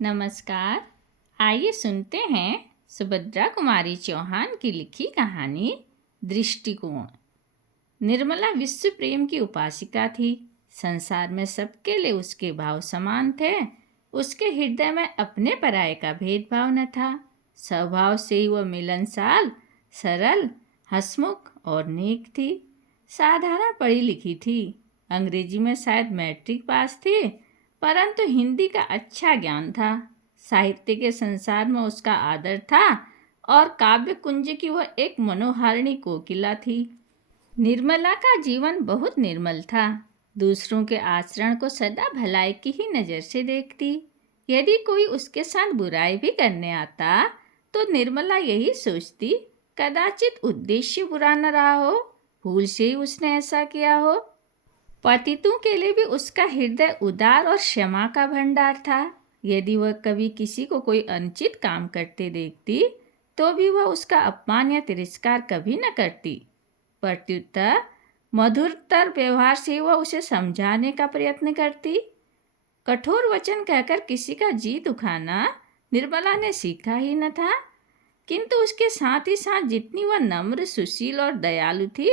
नमस्कार। आइए सुनते हैं सुभद्रा कुमारी चौहान की लिखी कहानी दृष्टिकोण। निर्मला विश्व प्रेम की उपासिका थी। संसार में सबके लिए उसके भाव समान थे। उसके हृदय में अपने पराये का भेदभाव न था। स्वभाव से ही वह मिलनसार, सरल, हंसमुख और नेक थी। साधारण पढ़ी लिखी थी। अंग्रेजी में शायद मैट्रिक पास थी, परंतु हिंदी का अच्छा ज्ञान था। साहित्य के संसार में उसका आदर था और काव्य कुंज की वह एक मनोहारिणी कोकिला थी। निर्मला का जीवन बहुत निर्मल था। दूसरों के आचरण को सदा भलाई की ही नज़र से देखती। यदि कोई उसके साथ बुराई भी करने आता तो निर्मला यही सोचती, कदाचित उद्देश्य बुरा न रहा हो, भूल से ही उसने ऐसा किया हो। पतितों के लिए भी उसका हृदय उदार और क्षमा का भंडार था। यदि वह कभी किसी को कोई अनुचित काम करते देखती तो भी वह उसका अपमान या तिरस्कार कभी न करती। प्रत्युत्तर मधुरतर व्यवहार से वह उसे समझाने का प्रयत्न करती। कठोर वचन कहकर किसी का जी दुखाना निर्मला ने सीखा ही न था, किंतु उसके साथ ही साथ जितनी वह नम्र, सुशील और दयालु थी,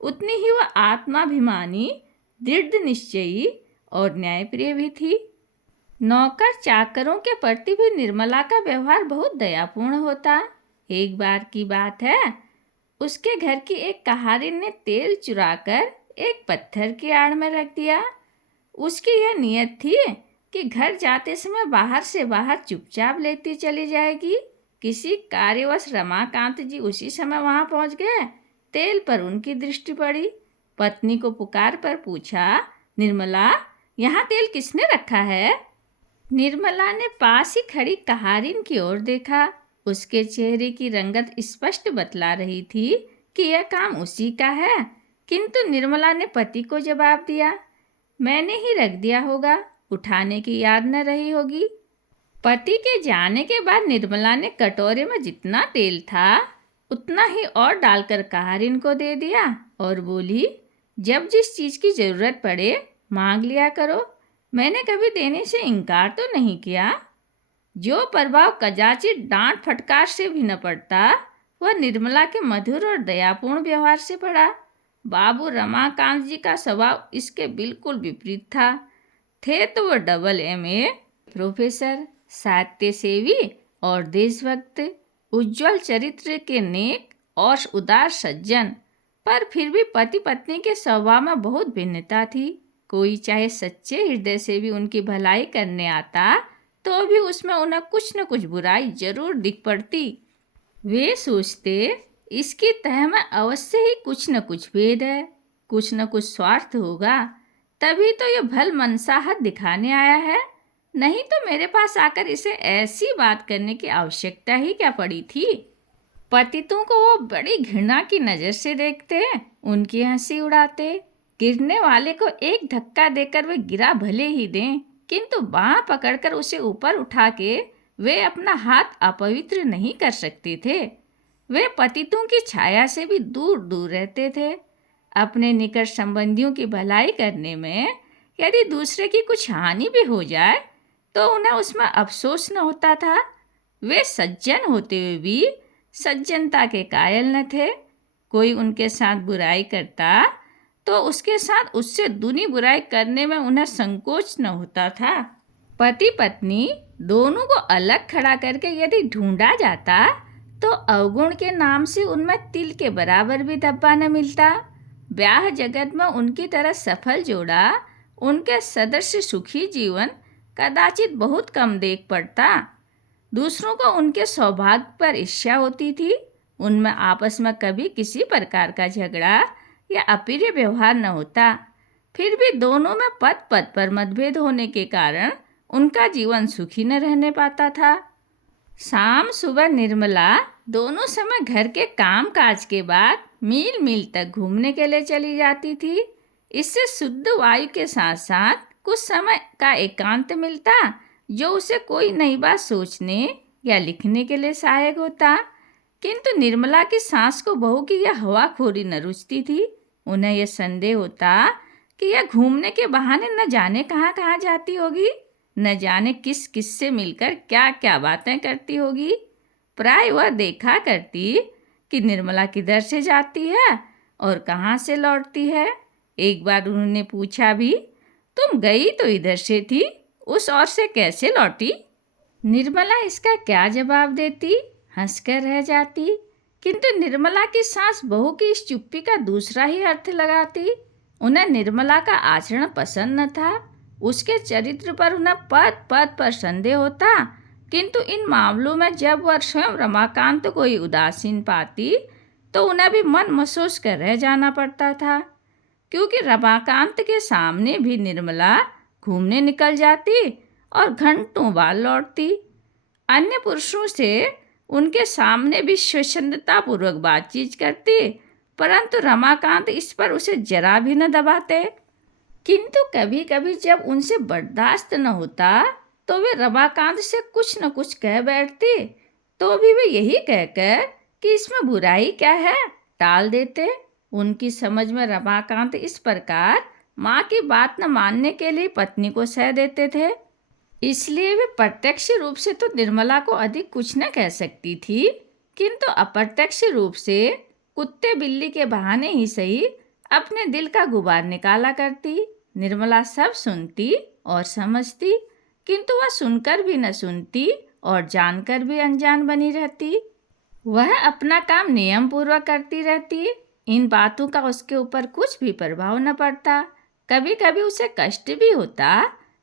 उतनी ही वह आत्माभिमानी, दृढ़ निश्चयी और न्यायप्रिय भी थी। नौकर चाकरों के प्रति भी निर्मला का व्यवहार बहुत दयापूर्ण होता। एक बार की बात है, उसके घर की एक कहारिन ने तेल चुराकर एक पत्थर की आड़ में रख दिया। उसकी यह नियत थी कि घर जाते समय बाहर से बाहर चुपचाप लेती चली जाएगी। किसी कार्यवश रमाकांत जी उसी समय वहां पहुंच गए। तेल पर उनकी दृष्टि पड़ी। पत्नी को पुकार पर पूछा, निर्मला, यहाँ तेल किसने रखा है? निर्मला ने पास ही खड़ी कहारिन की ओर देखा। उसके चेहरे की रंगत स्पष्ट बतला रही थी कि यह काम उसी का है, किंतु निर्मला ने पति को जवाब दिया, मैंने ही रख दिया होगा, उठाने की याद न रही होगी। पति के जाने के बाद निर्मला ने कटोरे में जितना तेल था उतना ही और डालकर कहारिन को दे दिया और बोली, जब जिस चीज़ की ज़रूरत पड़े मांग लिया करो, मैंने कभी देने से इनकार तो नहीं किया। जो प्रभाव कदाचित डांट फटकार से भी न पड़ता, वह निर्मला के मधुर और दयापूर्ण व्यवहार से पड़ा। बाबू रमाकांत जी का स्वभाव इसके बिल्कुल विपरीत था। थे तो वह डबल MA प्रोफेसर, साहित्य सेवी और देशभक्त, उज्जवल चरित्र के नेक और उदार सज्जन, पर फिर भी पति पत्नी के स्वभाव में बहुत भिन्नता थी। कोई चाहे सच्चे हृदय से भी उनकी भलाई करने आता तो भी उसमें उन्हें कुछ न कुछ बुराई जरूर दिख पड़ती। वे सोचते, इसकी तह में अवश्य ही कुछ न कुछ भेद है, कुछ न कुछ स्वार्थ होगा, तभी तो ये भल मनसाहत दिखाने आया है, नहीं तो मेरे पास आकर इसे ऐसी बात करने की आवश्यकता ही क्या पड़ी थी। पतितों को वो बड़ी घृणा की नज़र से देखते, उनकी हंसी उड़ाते। गिरने वाले को एक धक्का देकर वे गिरा भले ही दें, किंतु बाँह पकड़कर उसे ऊपर उठा के वे अपना हाथ अपवित्र नहीं कर सकते थे। वे पतितों की छाया से भी दूर दूर रहते थे। अपने निकट संबंधियों की भलाई करने में यदि दूसरे की कुछ हानि भी हो जाए तो उन्हें उसमें अफसोस न होता था। वे सज्जन होते हुए भी सज्जनता के कायल न थे। कोई उनके साथ बुराई करता तो उसके साथ उससे दूनी बुराई करने में उन्हें संकोच न होता था। पति पत्नी दोनों को अलग खड़ा करके यदि ढूंढा जाता तो अवगुण के नाम से उनमें तिल के बराबर भी धब्बा न मिलता। ब्याह जगत में उनकी तरह सफल जोड़ा, उनके सदस्य सुखी जीवन कदाचित बहुत कम देख पड़ता। दूसरों को उनके सौभाग्य पर ईर्ष्या होती थी। उनमें आपस में कभी किसी प्रकार का झगड़ा या अप्रिय व्यवहार न होता। फिर भी दोनों में पद पद पर मतभेद होने के कारण उनका जीवन सुखी न रहने पाता था। शाम सुबह निर्मला दोनों समय घर के काम काज के बाद मील मील तक घूमने के लिए चली जाती थी। इससे शुद्ध वायु के साथ साथ कुछ समय का एकांत मिलता, जो उसे कोई नई बात सोचने या लिखने के लिए सहायक होता। किंतु निर्मला की सास को बहू की यह हवाखोरी न रुचती थी। उन्हें यह संदेह होता कि यह घूमने के बहाने न जाने कहाँ कहाँ जाती होगी, न जाने किस किस से मिलकर क्या क्या बातें करती होगी। प्राय वह देखा करती कि निर्मला किधर से जाती है और कहाँ से लौटती है। एक बार उन्होंने पूछा भी, तुम गई तो इधर से थी, उस ओर से कैसे लौटी? निर्मला इसका क्या जवाब देती, हंसकर रह जाती। किंतु निर्मला की सास बहू की इस चुप्पी का दूसरा ही अर्थ लगाती। उन्हें निर्मला का आचरण पसंद न था, उसके चरित्र पर उन्हें पद पद पर संदेह होता। किंतु इन मामलों में जब वह स्वयं रमाकांत को ही उदासीन पाती तो उन्हें भी मन महसूस कर रह जाना पड़ता था, क्योंकि रमाकांत के सामने भी निर्मला घूमने निकल जाती और घंटों बाद लौटती। अन्य पुरुषों से उनके सामने भी स्वच्छंदतापूर्वक बातचीत करती, परंतु रमाकांत इस पर उसे जरा भी न दबाते। किंतु कभी कभी जब उनसे बर्दाश्त न होता तो वे रमाकांत से कुछ न कुछ कह बैठती, तो भी वे यही कहकर कि इसमें बुराई क्या है टाल देते। उनकी समझ में रमाकांत इस प्रकार माँ की बात न मानने के लिए पत्नी को सह देते थे, इसलिए वे प्रत्यक्ष रूप से तो निर्मला को अधिक कुछ न कह सकती थी, किंतु अप्रत्यक्ष रूप से कुत्ते बिल्ली के बहाने ही सही अपने दिल का गुबार निकाला करती। निर्मला सब सुनती और समझती, किंतु वह सुनकर भी न सुनती और जानकर भी अनजान बनी रहती। वह अपना काम नियम पूर्वक करती रहती, इन बातों का उसके ऊपर कुछ भी प्रभाव न पड़ता। कभी कभी उसे कष्ट भी होता,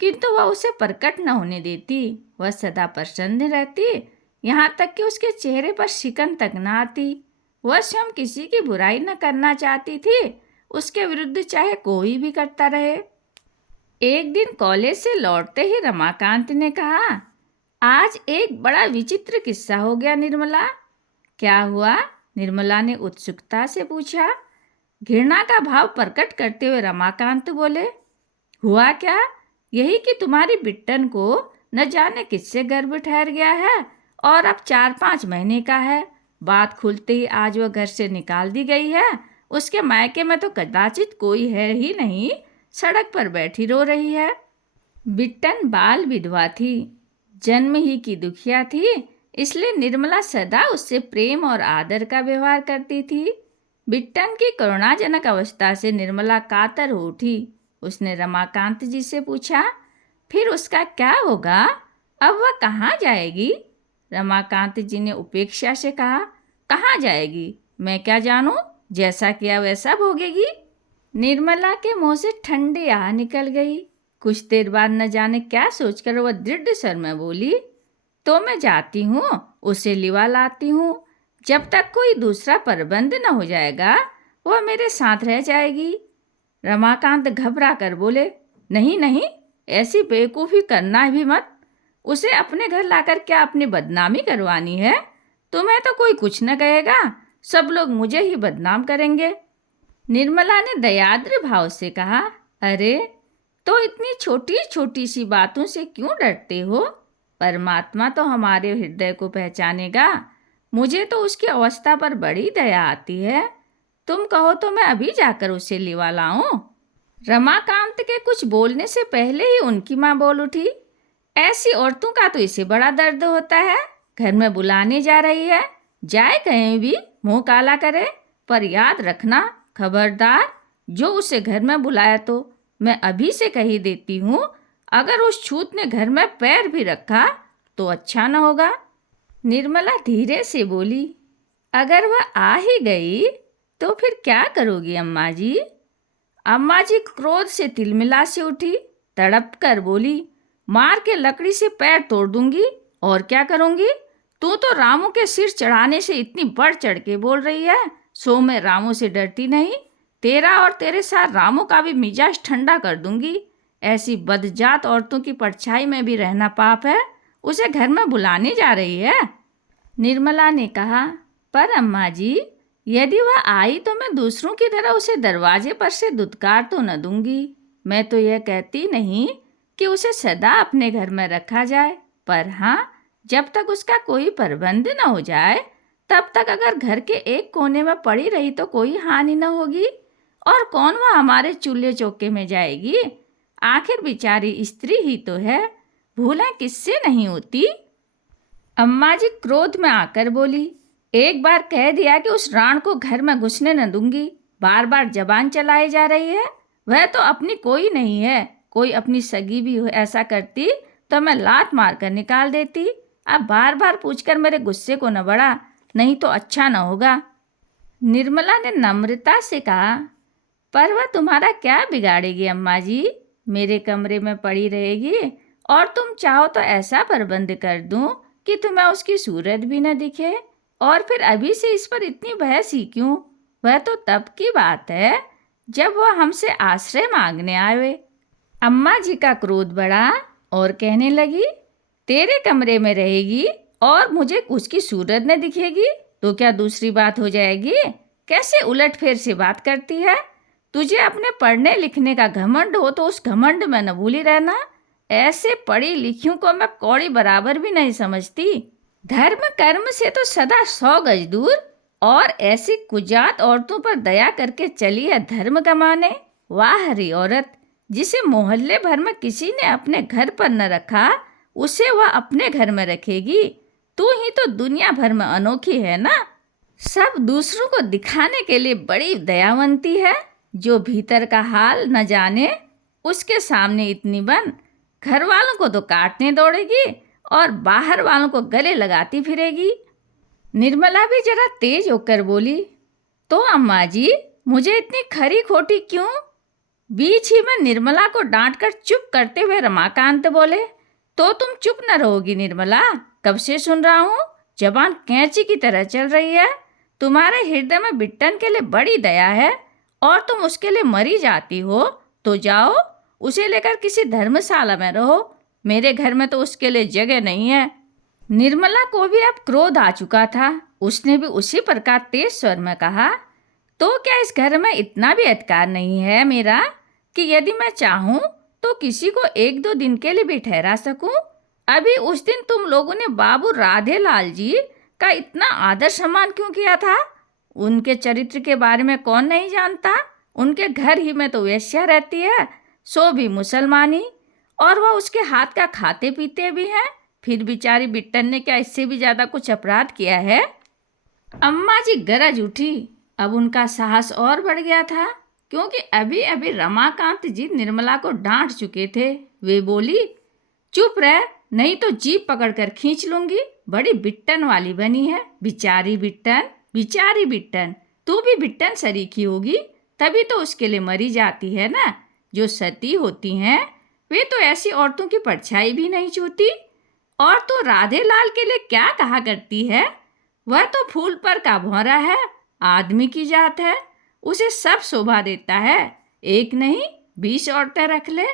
किंतु वह उसे प्रकट न होने देती। वह सदा प्रसन्न रहती, यहाँ तक कि उसके चेहरे पर शिकन तक न आती। वह स्वयं किसी की बुराई न करना चाहती थी, उसके विरुद्ध चाहे कोई भी करता रहे। एक दिन कॉलेज से लौटते ही रमाकांत ने कहा, आज एक बड़ा विचित्र किस्सा हो गया निर्मला। क्या हुआ? निर्मला ने उत्सुकता से पूछा। घृणा का भाव प्रकट करते हुए रमाकांत बोले, हुआ क्या? यही कि तुम्हारी बिट्टन को न जाने किससे गर्भ ठहर गया है और अब 4-5 महीने का है। बात खुलते ही आज वह घर से निकाल दी गई है। उसके मायके में तो कदाचित कोई है ही नहीं, सड़क पर बैठी रो रही है। बिट्टन बाल विधवा थी, जन्म ही की दुखिया थी, इसलिए निर्मला सदा उससे प्रेम और आदर का व्यवहार करती थी। बिट्टन की करुणाजनक अवस्था से निर्मला कातर हो उठी। उसने रमाकांत जी से पूछा, फिर उसका क्या होगा? अब वह कहाँ जाएगी? रमाकांत जी ने उपेक्षा से कहा, कहाँ जाएगी? मैं क्या जानूं, जैसा किया वैसा भोगेगी। निर्मला के मुंह से ठंडी आह निकल गई। कुछ देर बाद न जाने क्या सोचकर वह दृढ़ स्वर में बोली, तो मैं जाती हूँ, उसे लिवा लाती हूँ। जब तक कोई दूसरा प्रबंध न हो जाएगा वह मेरे साथ रह जाएगी। रमाकांत घबरा कर बोले, नहीं नहीं, ऐसी बेवकूफ़ी करना भी मत। उसे अपने घर लाकर क्या अपनी बदनामी करवानी है? तुम्हें तो कोई कुछ न कहेगा, सब लोग मुझे ही बदनाम करेंगे। निर्मला ने दयाद्र भाव से कहा, अरे तो इतनी छोटी छोटी सी बातों से क्यों डरते हो? परमात्मा तो हमारे हृदय को पहचानेगा। मुझे तो उसकी अवस्था पर बड़ी दया आती है। तुम कहो तो मैं अभी जाकर उसे लिवा लाऊं। रमाकांत के कुछ बोलने से पहले ही उनकी माँ बोल उठी, ऐसी औरतों का तो इसे बड़ा दर्द होता है, घर में बुलाने जा रही है, जाए कहीं भी मुंह काला करे। पर याद रखना, खबरदार, जो उसे घर में बुलाया तो मैं अभी से कही देती हूँ, अगर उस छूत ने घर में पैर भी रखा तो अच्छा न होगा। निर्मला धीरे से बोली, अगर वह आ ही गई तो फिर क्या करोगी अम्मा जी? अम्मा जी क्रोध से तिलमिला से उठी, तड़प कर बोली, मार के लकड़ी से पैर तोड़ दूंगी, और क्या करूंगी? तू तो रामू के सिर चढ़ाने से इतनी बढ़ चढ़ के बोल रही है, सो मैं रामू से डरती नहीं। तेरा और तेरे साथ रामू का भी मिजाज ठंडा कर दूंगी। ऐसी बदजात औरतों की परछाई में भी रहना पाप है। उसे घर में बुलाने जा रही है। निर्मला ने कहा, पर अम्मा जी, यदि वह आई तो मैं दूसरों की तरह उसे दरवाजे पर से दुत्कार तो न दूंगी। मैं तो यह कहती नहीं कि उसे सदा अपने घर में रखा जाए, पर हाँ, जब तक उसका कोई प्रबंध न हो जाए तब तक अगर घर के एक कोने में पड़ी रही तो कोई हानि न होगी। और कौन वह हमारे चूल्हे चौके में जाएगी? आखिर बेचारी स्त्री ही तो है, भूलें किससे नहीं होती। अम्मा जी क्रोध में आकर बोली, एक बार कह दिया कि उस राण को घर में घुसने न दूंगी, बार बार जबान चलाई जा रही है। वह तो अपनी कोई नहीं है, कोई अपनी सगी भी ऐसा करती तो मैं लात मार कर निकाल देती। अब बार बार पूछकर मेरे गुस्से को न बढ़ा, नहीं तो अच्छा न होगा। निर्मला ने नम्रता से कहा, पर वह तुम्हारा क्या बिगाड़ेगी अम्मा जी, मेरे कमरे में पड़ी रहेगी और तुम चाहो तो ऐसा प्रबंध कर दूं कि तुम्हें उसकी सूरत भी न दिखे। और फिर अभी से इस पर इतनी बहस ही क्यों? वह तो तब की बात है जब वह हमसे आश्रय मांगने आए। अम्मा जी का क्रोध बढ़ा और कहने लगी, तेरे कमरे में रहेगी और मुझे उसकी सूरत न दिखेगी तो क्या दूसरी बात हो जाएगी? कैसे उलटफेर से बात करती है? तुझे अपने पढ़ने लिखने का घमंड हो तो उस घमंड में न भूली रहना। ऐसे पढ़ी लिखियों को मैं कौड़ी बराबर भी नहीं समझती। धर्म कर्म से तो सदा 100 गज दूर, और ऐसी कुजात औरतों पर दया करके चली है धर्म कमाने। वाह हरी औरत, जिसे मोहल्ले भर में किसी ने अपने घर पर न रखा, उसे वह अपने घर में रखेगी। तू ही तो दुनिया भर में अनोखी है ना। सब दूसरों को दिखाने के लिए बड़ी दयावंती है, जो भीतर का हाल न जाने उसके सामने इतनी बन। घर वालों को तो काटने दौड़ेगी और बाहर वालों को गले लगाती फिरेगी। निर्मला भी जरा तेज होकर बोली, तो अम्मा जी मुझे इतनी खरी खोटी क्यों? बीच ही में निर्मला को डांटकर चुप करते हुए रमाकांत बोले, तो तुम चुप न रहोगी निर्मला? कब से सुन रहा हूँ, जबान कैंची की तरह चल रही है। तुम्हारे हृदय में बिट्टन के लिए बड़ी दया है और तुम उसके लिए मरी जाती हो तो जाओ, उसे लेकर किसी धर्मशाला में रहो। मेरे घर में तो उसके लिए जगह नहीं है। निर्मला को भी अब क्रोध आ चुका था। उसने भी उसी प्रकार तेज स्वर में कहा, तो क्या इस घर में इतना भी अधिकार नहीं है मेरा कि यदि मैं चाहूँ तो किसी को 1-2 दिन के लिए भी ठहरा सकूं? अभी उस दिन तुम लोगों ने बाबू राधे लाल जी का इतना आदर सम्मान क्यों किया था? उनके चरित्र के बारे में कौन नहीं जानता? उनके घर ही में तो वेश्या रहती है, सो भी मुसलमानी, और वह उसके हाथ का खाते पीते भी हैं। फिर बेचारी बिट्टन ने क्या इससे भी ज़्यादा कुछ अपराध किया है? अम्मा जी गरज उठी। अब उनका साहस और बढ़ गया था, क्योंकि अभी अभी रमाकांत जी निर्मला को डांट चुके थे। वे बोली, चुप रह, नहीं तो जीभ पकड़कर खींच लूंगी। बड़ी बिट्टन वाली बनी है, बिचारी बिट्टन, बिचारी बिट्टन। तू भी बिट्टन सरीखी होगी, तभी तो उसके लिए मरी जाती है ना। जो सती होती हैं वे तो ऐसी औरतों की परछाई भी नहीं छूती। और तो राधे लाल के लिए क्या कहा करती है? वह तो फूल पर का भौरा है, आदमी की जात है, उसे सब शोभा देता है। 1 नहीं 20 औरतें रख ले,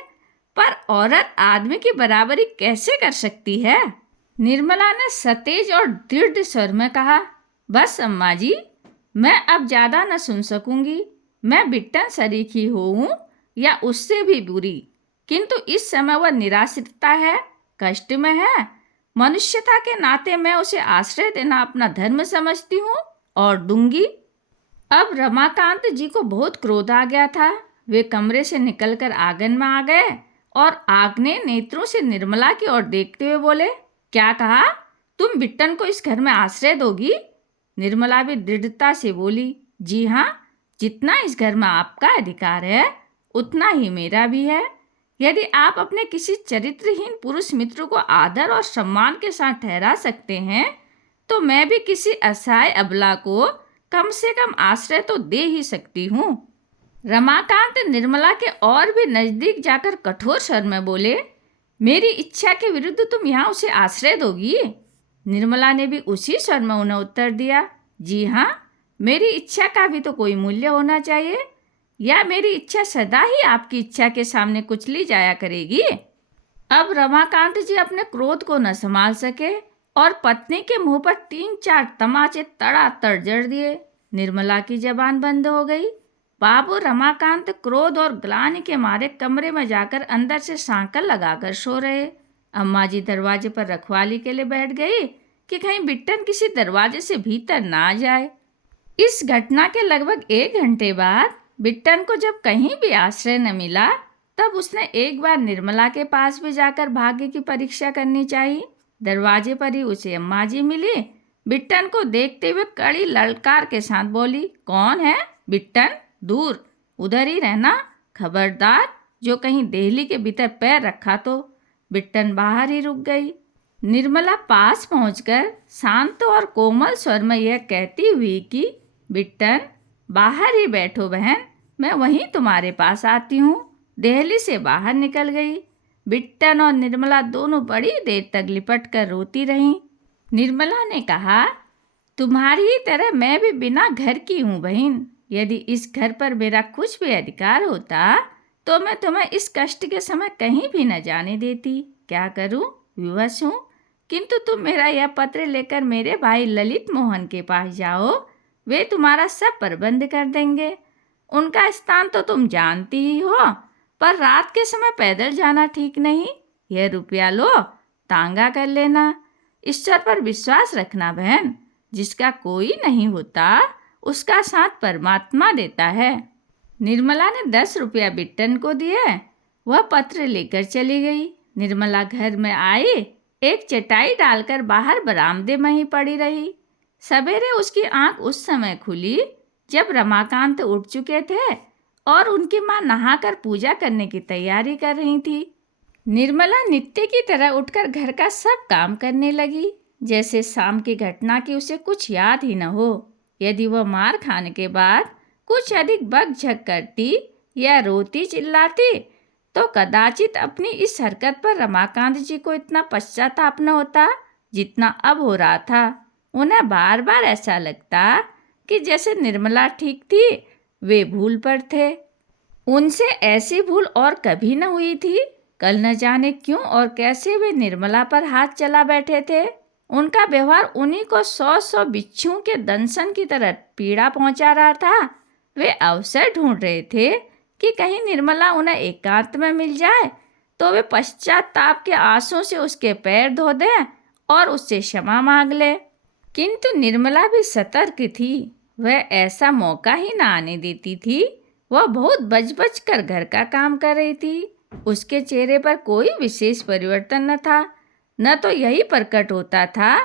पर औरत आदमी की बराबरी कैसे कर सकती है? निर्मला ने सतेज और दृढ़ स्वर में कहा, बस अम्मा जी, मैं अब ज़्यादा न सुन सकूंगी। मैं बिट्टन सरीखी हूँ या उससे भी बुरी, किंतु इस समय वह निराश्रिता है, कष्ट में है। मनुष्यता के नाते मैं उसे आश्रय देना अपना धर्म समझती हूँ और दूंगी। अब रमाकांत जी को बहुत क्रोध आ गया था। वे कमरे से निकलकर आंगन में आ गए और आग्नेय नेत्रों से निर्मला की ओर देखते हुए बोले, क्या कहा? तुम बिट्टन को इस घर में आश्रय दोगी? निर्मला भी दृढ़ता से बोली, जी हाँ, जितना इस घर में आपका अधिकार है उतना ही मेरा भी है। यदि आप अपने किसी चरित्रहीन पुरुष मित्र को आदर और सम्मान के साथ ठहरा सकते हैं, तो मैं भी किसी असहाय अबला को कम से कम आश्रय तो दे ही सकती हूँ। रमाकांत निर्मला के और भी नजदीक जाकर कठोर स्वर में बोले, मेरी इच्छा के विरुद्ध तुम यहाँ उसे आश्रय दोगी? निर्मला ने भी उसी स्वर में उन्हें उत्तर दिया, जी हाँ, मेरी इच्छा का भी तो कोई मूल्य होना चाहिए, या मेरी इच्छा सदा ही आपकी इच्छा के सामने कुचली जाया करेगी? अब रमाकांत जी अपने क्रोध को न संभाल सके और पत्नी के मुंह पर 3-4 तमाचे तड़ातड़ जड़ दिए। निर्मला की जबान बंद हो गई। बाबू रमाकांत क्रोध और ग्लानि के मारे कमरे में जाकर अंदर से सांकल लगाकर सो रहे। अम्मा जी दरवाजे पर रखवाली के लिए बैठ गई कि कहीं बिट्टन किसी दरवाजे से भीतर ना जाए। इस घटना के लगभग 1 घंटे बाद बिट्टन को जब कहीं भी आश्रय न मिला, तब उसने एक बार निर्मला के पास भी जाकर भाग्य की परीक्षा करनी चाहिए। दरवाजे पर ही उसे अम्मा जी मिली। बिट्टन को देखते हुए कड़ी ललकार के साथ बोली, कौन है? बिट्टन, दूर, उधर ही रहना, खबरदार जो कहीं देहली के भीतर पैर रखा तो। बिट्टन बाहर ही रुक गई। निर्मला पास पहुंचकर शांत और कोमल स्वर में यह कहती हुई कि बिट्टन, बाहर ही बैठो बहन, मैं वहीं तुम्हारे पास आती हूँ, देहली से बाहर निकल गई। बिट्टन और निर्मला दोनों बड़ी देर तक लिपट कर रोती रहीं। निर्मला ने कहा, तुम्हारी ही तरह मैं भी बिना घर की हूँ बहन। यदि इस घर पर मेरा कुछ भी अधिकार होता तो मैं तुम्हें इस कष्ट के समय कहीं भी न जाने देती। क्या करूँ, विवश हूँ। किंतु तुम मेरा यह पत्र लेकर मेरे भाई ललित मोहन के पास जाओ, वे तुम्हारा सब प्रबंध कर देंगे। उनका स्थान तो तुम जानती ही हो, पर रात के समय पैदल जाना ठीक नहीं। यह रुपया लो, तांगा कर लेना। ईश्वर पर विश्वास रखना बहन, जिसका कोई नहीं होता उसका साथ परमात्मा देता है। निर्मला ने 10 रुपया बिट्टन को दिए। वह पत्र लेकर चली गई। निर्मला घर में आई, एक चटाई डालकर बाहर बरामदे में ही पड़ी रही। सवेरे उसकी आंख उस समय खुली जब रमाकांत उठ चुके थे और उनकी माँ नहाकर पूजा करने की तैयारी कर रही थी। निर्मला नित्य की तरह उठकर घर का सब काम करने लगी, जैसे शाम की घटना की उसे कुछ याद ही न हो। यदि वह मार खाने के बाद कुछ अधिक बकझक करती या रोती चिल्लाती तो कदाचित अपनी इस हरकत पर रमाकांत जी को इतना पश्चाताप न होता जितना अब हो रहा था। उन्हें बार बार ऐसा लगता कि जैसे निर्मला ठीक थी, वे भूल पर थे। उनसे ऐसी भूल और कभी न हुई थी। कल न जाने क्यों और कैसे वे निर्मला पर हाथ चला बैठे थे। उनका व्यवहार उन्हीं को 100 बिच्छुओं के दंशन की तरह पीड़ा पहुंचा रहा था। वे अवसर ढूंढ रहे थे कि कहीं निर्मला उन्हें एकांत में मिल जाए तो वे पश्चाताप के आंसू से उसके पैर धो दें और उससे क्षमा मांग ले। किंतु निर्मला भी सतर्क थी। वह ऐसा मौका ही न आने देती थी। वह बहुत बच कर घर का काम कर रही थी। उसके चेहरे पर कोई विशेष परिवर्तन न था। न तो यही प्रकट होता था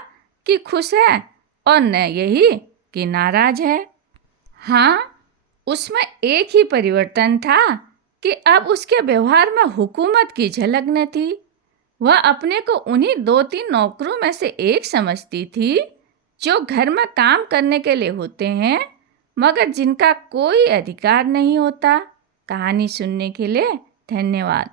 कि खुश है और न यही कि नाराज है। हाँ, उसमें एक ही परिवर्तन था कि अब उसके व्यवहार में हुकूमत की झलक न थी। वह अपने को उन्हीं 2-3 नौकरों में से एक समझती थी जो घर में काम करने के लिए होते हैं, मगर जिनका कोई अधिकार नहीं होता। कहानी सुनने के लिए धन्यवाद।